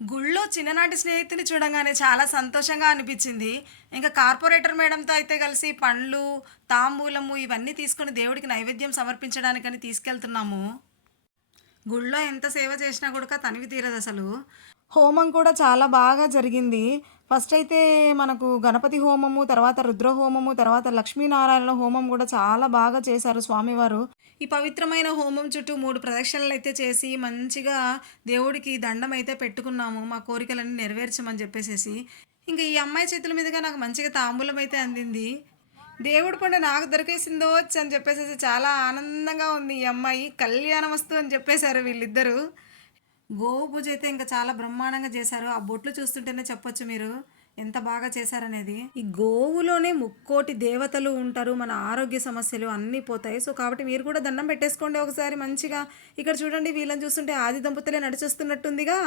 గుళ్ళో చిన్ననాటి స్నేహితుని చూడంగానే చాలా సంతోషంగా అనిపించింది. ఇంకా కార్పొరేటర్ మేడంతో అయితే కలిసి పండ్లు, తాంబూలము ఇవన్నీ తీసుకొని దేవుడికి నైవేద్యం సమర్పించడానికని తీసుకెళ్తున్నాము. గుళ్ళో ఎంత సేవ చేసినా కూడక తనివి తీరదసలు. హోమం కూడా చాలా బాగా జరిగింది. ఫస్ట్ అయితే మనకు గణపతి హోమము, తర్వాత రుద్ర హోమము, తర్వాత లక్ష్మీనారాయణ హోమం గూడా చాలా బాగా చేశారు స్వామివారు. ఈ పవిత్రమైన హోమం చుట్టూ 3 ప్రదక్షిణలయితే చేసి, మంచిగా దేవుడికి దండమైతే పెట్టుకున్నాము. మా కోరికలన్నీ నెరవేర్చమని జెప్పేసేసి. ఇంక ఈ అమ్మాయి చేతుల మీదుగా నాకు మంచిగా తాంబూలమైతే అందింది. దేవుడి పండు నాకు దొరికేసిందోచ్ అని చెప్పేసేసి చాలా ఆనందంగా ఉంది ఈ అమ్మాయి. కళ్యాణమస్తు అని చెప్పేశారు వీళ్ళిద్దరూ. గోవు పూజ అయితే ఇంకా చాలా బ్రహ్మాండంగా చేశారు. ఆ బొట్లు చూస్తుంటేనే చెప్పొచ్చు మీరు ఎంత బాగా చేశారనేది. ఈ గోవులోనే ముక్కోటి దేవతలు ఉంటారు. మన ఆరోగ్య సమస్యలు అన్నీ పోతాయి. సో కాబట్టి మీరు కూడా దండం పెట్టేసుకోండి ఒకసారి మంచిగా. ఇక్కడ చూడండి వీళ్ళని చూస్తుంటే ఆది దంపతులే నడిచొస్తున్నట్టుందిగా.